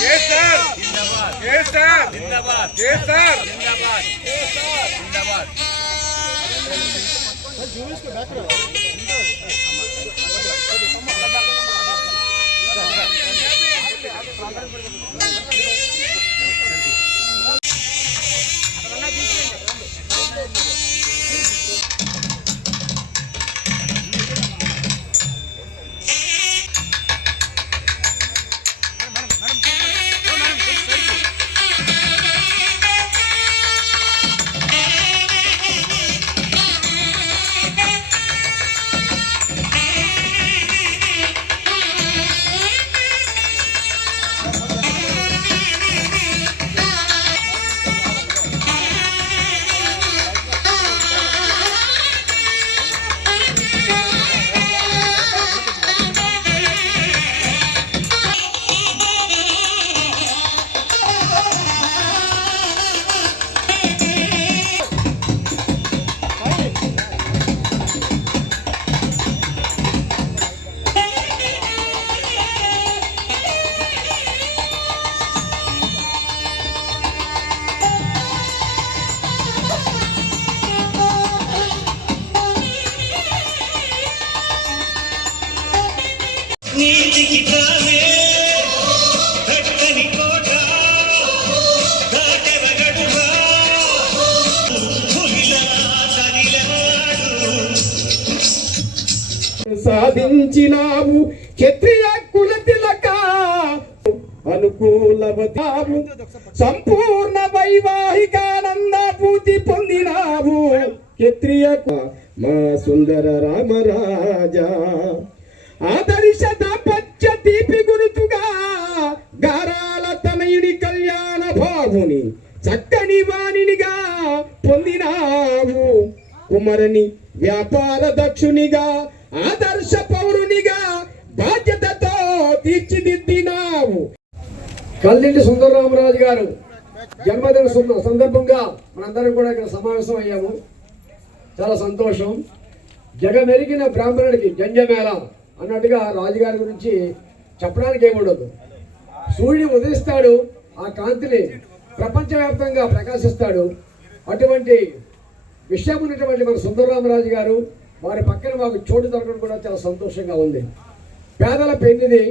కేసర్ కేసర్ నీటికి తానే దక్కని కోట దాటెరగడురా పులిలా కదిలాడు క్షత్రియ కుల తిలక అనుకూలవతావు సంపూర్ణ వైవాహికానందాభూతి పొందినాము క్షత్రియ మా సుందర రామరాజా ఆదర్శ దాపత్య తీపి గురుతుగా గారాల తనయుడి కళ్యాణ భావుని చక్కని వాణినిగా పొందినావు. కుమరని వ్యాపార దక్షునిగా ఆదర్శ పౌరునిగా బాధ్యతతో తీర్చిదిద్దినావు. కల్లింటి సుందరరామరాజు గారు జన్మదిన సందర్భంగా మనందరం కూడా ఇక్కడ సమావేశం అయ్యాము. చాలా సంతోషం. జగమెరిగిన బ్రాహ్మణుడికి జంజమేళ అన్నట్టుగా రాజుగారి గురించి చెప్పడానికి ఏముండదు. సూర్యుడు ఉదయిస్తాడు ఆ కాంతిని ప్రపంచవ్యాప్తంగా ప్రకాశిస్తాడు. అటువంటి విషయం ఉన్నటువంటి మన సుందరరామరాజు గారు వారి పక్కన మాకు చోటు దొరకడం కూడా చాలా సంతోషంగా ఉంది. పేదల పెన్నిది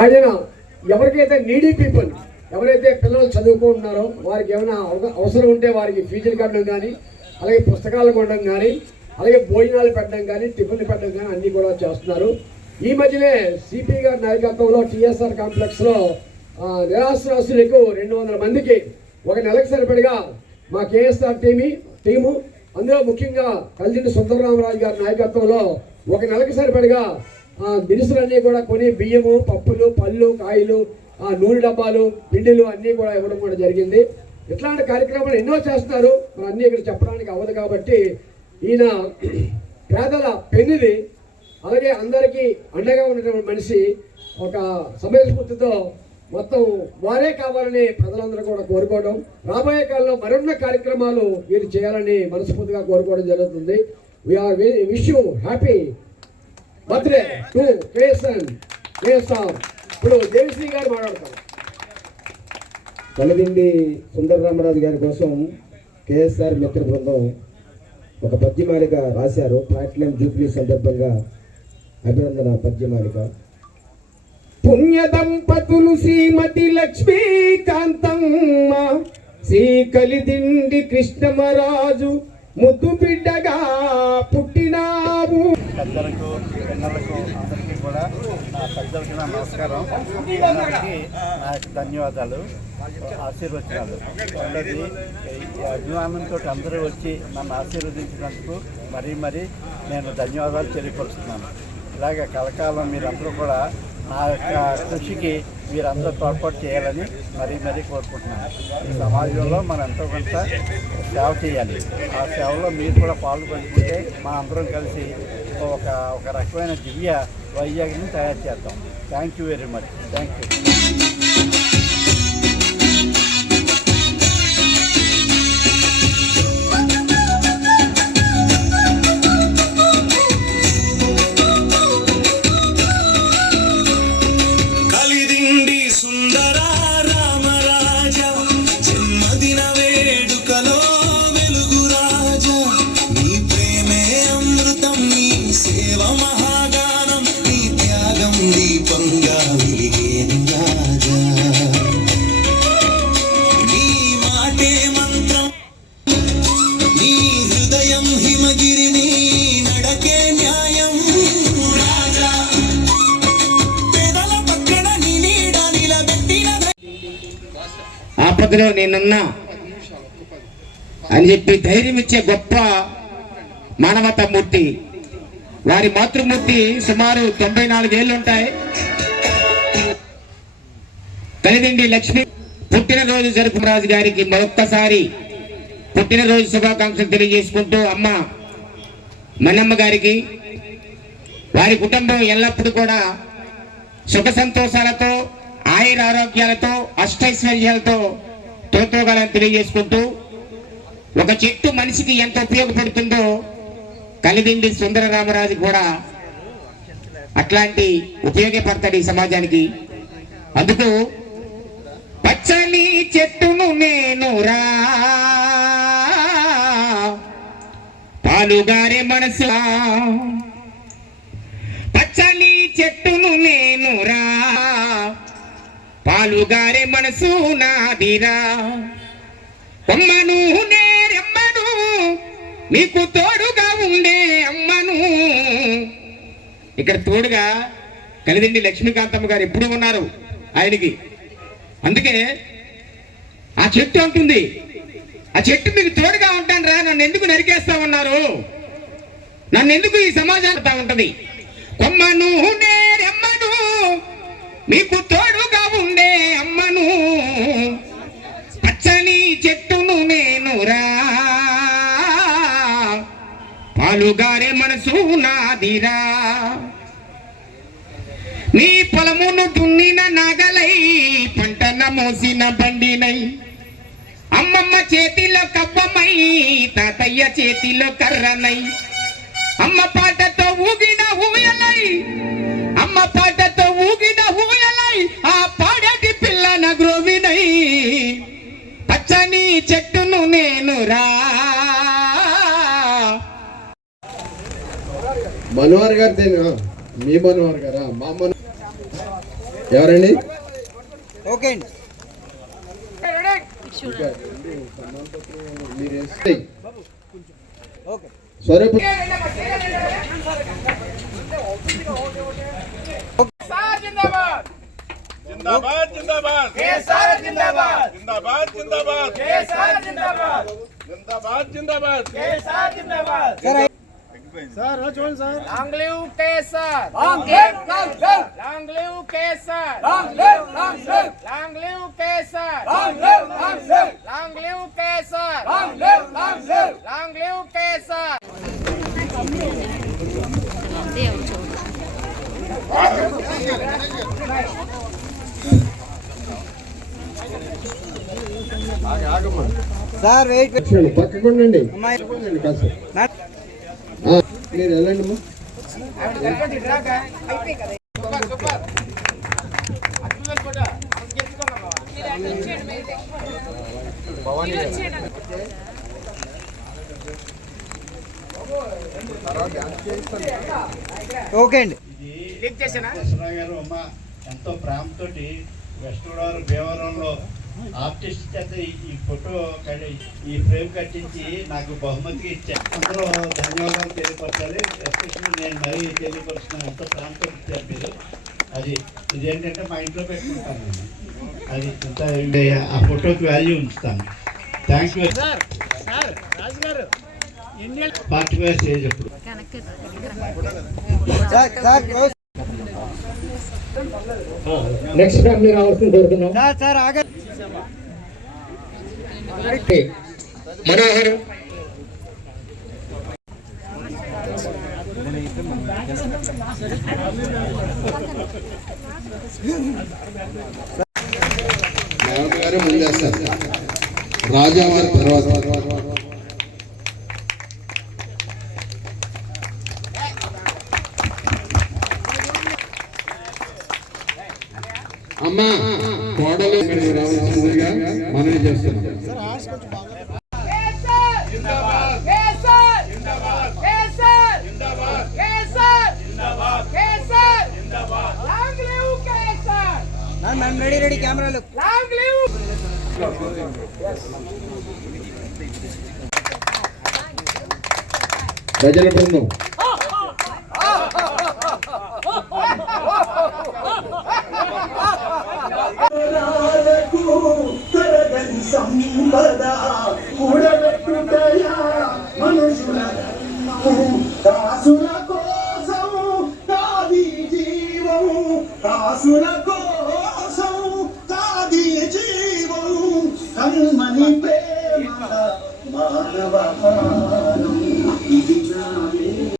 ఆయన ఎవరికైతే నీడీ పీపుల్ ఎవరైతే పిల్లలు చదువుకుంటున్నారో వారికి ఏమైనా అవసరం ఉంటే వారికి ఫీజులు కట్టడం కానీ అలాగే పుస్తకాలు కొనడం కానీ అలాగే భోజనాలు పెట్టడం కానీ టిఫిన్లు పెట్టడం కానీ అన్నీ కూడా చేస్తున్నారు. ఈ మధ్యనే సిపి గారి నాయకత్వంలో టీఎస్ఆర్ కాంప్లెక్స్లో నిరాశ్రాసులకు రెండు వందల మందికి ఒక నెలకు సరిపడిగా మా కేఎస్ఆర్ టీమి టీము అందులో ముఖ్యంగా కల్దిండి సుందరరామరాజు గారి నాయకత్వంలో ఒక నెలకు సరిపడిగా దినుసులన్నీ కూడా కొని బియ్యము పప్పులు పళ్ళు కాయలు నూనె డబ్బాలు పిండిలు అన్నీ కూడా ఇవ్వడం కూడా జరిగింది. ఇట్లాంటి కార్యక్రమాలు ఎన్నో చేస్తున్నారు. మరి అన్నీ ఇక్కడ చెప్పడానికి అవ్వదు కాబట్టి ఈయన పేదల పెన్నిది అలాగే అందరికీ అండగా ఉన్నటువంటి మనిషి ఒక సమయస్ఫూర్తితో మొత్తం వారే కావాలని ప్రజలందరూ కూడా కోరుకోవడం. రాబోయే కాలంలో మరిన్న కార్యక్రమాలు వీరు చేయాలని మనస్ఫూర్తిగా కోరుకోవడం జరుగుతుంది. We wish you happy birthday to కేసన్ కేసాం ఇప్పుడు దేవిశ్రీ గారు మాట్లాడతారు. సుందర సుందరరామరాజు గారి కోసం కేఎస్ఆర్ మిత్ర బృందం ఒక పద్యమాలిక రాశారు. ప్లాటినం జూబ్లీ సందర్భంగా అభినందన పద్యమాలిక. పుణ్య దంపతులు శ్రీమతి లక్ష్మీకాంతమ్మ శ్రీ కలిదిండి కృష్ణమరాజు ముద్దు బిడ్డగా పుట్టినావు. కూడా నా పెద్దలకి నా నమస్కారం. నాకు నా యొక్క ధన్యవాదాలు ఆశీర్వచనాలు. రెండోది అభిమానంతో అందరూ వచ్చి నన్ను ఆశీర్వదించినందుకు మరీ మరీ నేను ధన్యవాదాలు తెలియపరుస్తున్నాను. ఇలాగ కలకాలం మీరందరూ కూడా నా యొక్క కృషికి మీరందరూ తోడ్పాటు చేయాలని మరీ మరీ కోరుకుంటున్నాను. ఈ సమాజంలో మనం ఎంతో కొంత సేవ చేయాలి. ఆ సేవలో మీరు కూడా పాలు మా అందరం కలిసి ఒక ఒక రకమైన దివ్య వైజాగ్ని తయారు చేద్దాం. Thank you very much thank you ఆపదలో నేనున్నా అని చెప్పి ధైర్యం ఇచ్చే గొప్ప మానవతా మూర్తి వారి మాతృమూర్తి సుమారు తొంభై నాలుగేళ్ళు ఉంటాయి కలిదిండి లక్ష్మి పుట్టినరోజు జరుపు రాజు గారికి మరొక్కసారి పుట్టినరోజు శుభాకాంక్షలు తెలియజేసుకుంటూ అమ్మ మన్నమ్మ గారికి వారి కుటుంబం ఎల్లప్పుడూ కూడా సుఖ సంతోషాలతో ఆయుర ఆరోగ్యాలతో అష్టైశ్వర్యాలతో తోతోగాలని తెలియజేసుకుంటూ ఒక చెట్టు మనిషికి ఎంత ఉపయోగపడుతుందో కలిదిండి సుందర రామరాజు కూడా అట్లాంటి ఉపయోగపడతాడు ఈ సమాజానికి. అందుకు పచ్చని చెట్టును నేను రా పాలుగారే మనసు పచ్చని చెట్టును నేను రా పాలుగారే మనసు నాదిరా అమ్మను నేరెమ్మను మీకు తోడుగా ఉండే అమ్మను. ఇక్కడ తోడుగా కలిదిండి లక్ష్మీకాంతమ్మ గారు ఎప్పుడు ఉన్నారు ఆయనకి. అందుకే ఆ చెట్టు అంటుంది. ఆ చెట్టు మీకు తోడుగా ఉంటాను రా నన్ను ఎందుకు నరికేస్తా ఉన్నారు? నన్ను ఎందుకు ఈ సమాజాన్ని ఉంటది? కొమ్మను నేరెమ్మను మీకు తోడుగా ఉండే పచ్చని చెట్టును నేనురా పాలుగారే మనసు నాదిరా నీ పొలమును దున్నిన నాగలై పంటన మోసిన బండినై. అమ్మమ్మ చేతిలో కవ్వమై తాతయ్య చేతిలో కర్రనై. అమ్మ పాటతో ఊగిన ఊయలై అమ్మ పాటతో ఊగిన ఊయలై పచ్చని చెట్టును నేను రా. మనోహర్ గారిదేనా మీ మనోహర్ గారా? మా మను ఎవరండి? Okay SI. స్వరూప్ జిందాబాద్. जिंदाबाद जिंदाबाद। केसर जिंदाबाद। जिंदाबाद जिंदाबाद। केसर जिंदाबाद। जिंदाबाद जिंदाबाद। केसर जिंदाबाद। Sir रचवन sir long live Kesar long live long live long Kesar. Long live long Kesar. Long live long Kesar. Long live long Kesar. పక్కకుండండి. కాసేపు. ఆ, మీరు వెళ్ళండి. ఓకే అండి. కృష్ణరావు గారు అమ్మ ఎంతో ప్రేమతోటి వెస్ట్ గోదావరి భీమవరంలో ఆర్టిస్ట్ చేత ఈ- ఫోటో ఈ ఫ్రేమ్ కట్టించి నాకు బహుమతిగా ఇచ్చారు. అందరూ ధన్యవాదాలు తెలియపరచాలి. ఎస్పెషల్లీ నేను మరీ తెలియపరుస్తున్నాను ఎంతో ప్రేమతో ఇచ్చారు మీరు. అది ఇదేంటంటే మా ఇంట్లో పెట్టుకుంటాను నేను. అది ఇంత ఆ ఫోటోకి వాల్యూ ఉంచుతాను. Thank you party wise stage అప్పుడు నెక్స్ట్ ఫ్యామిలీ రావాల్సింది కోరుతున్నాం సార్ సార్ ఆగ మనోహర్ దేవత గారు ముందేస్తారు రాజా వారి తర్వాత మ్యామ్ రెడీ రెడీ కెమెరాలు! ప్రజల బృందం కలగని సంపద కూడబెట్టుటయా మనుషుల ధర్మము. దాసుల కోసం కాది జీవము దాసుల